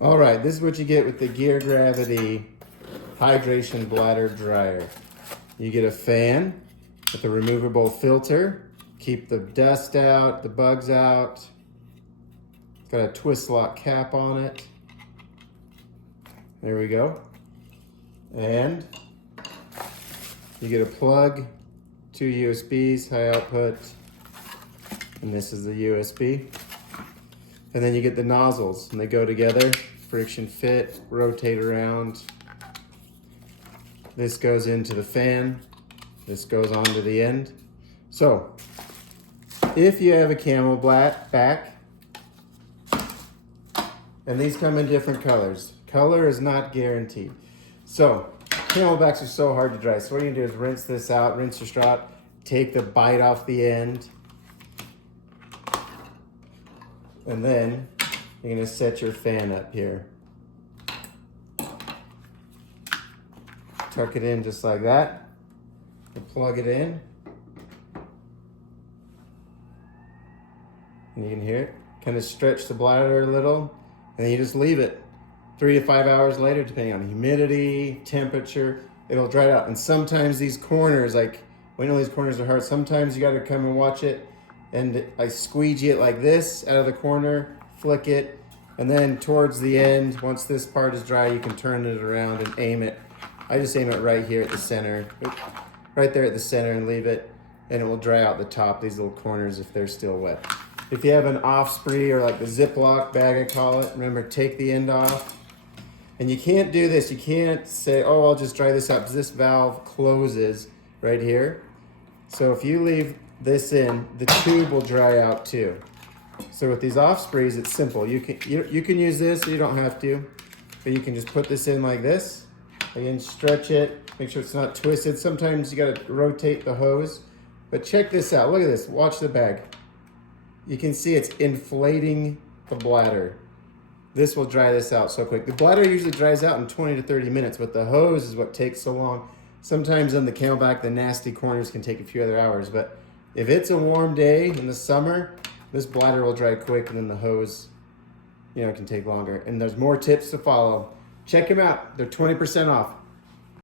All right, this is what you get with the Gear Gravity Hydration Bladder Dryer. You get a fan with a removable filter, keep the dust out, the bugs out. It's got a twist lock cap on it. There we go. And you get a plug, 2 USBs, high output, and this is the USB. And then you get the nozzles, and they go together, friction fit, rotate around. This goes into the fan, this goes onto the end. So, if you have a Camelbak, and these come in different colors. Color is not guaranteed. So, Camelbaks are so hard to dry. So what you're gonna do is rinse this out, rinse your straw out, take the bite off the end, and then you're gonna set your fan up here. Tuck it in just like that, and plug it in. And you can hear it. Kind of stretch the bladder a little, and then you just leave it. 3 to 5 hours later, depending on humidity, temperature, it'll dry out. And sometimes these corners, like, we know these corners are hard. Sometimes you gotta come and watch it, and I squeegee it like this out of the corner, flick it, and then towards the end, once this part is dry, you can turn it around and aim it. I just aim it right here at the center, right there at the center, and leave it, and it will dry out the top, these little corners if they're still wet. If you have an off spree, or like the Ziploc bag I call it, remember, take the end off. And you can't do this. You can't say, oh, I'll just dry this out, because this valve closes right here. So if you leave this in, the tube will dry out too. So with these off sprees, it's simple. You can use this, you don't have to, but you can just put this in like this. Again, stretch it, make sure it's not twisted. Sometimes you gotta rotate the hose, but check this out. Look at this, watch the bag. You can see it's inflating the bladder. This will dry this out so quick. The bladder usually dries out in 20 to 30 minutes, but the hose is what takes so long. Sometimes on the Camelbak, the nasty corners can take a few other hours, but if it's a warm day in the summer, this bladder will dry quick, and then the hose, can take longer. And there's more tips to follow. Check them out. They're 20% off.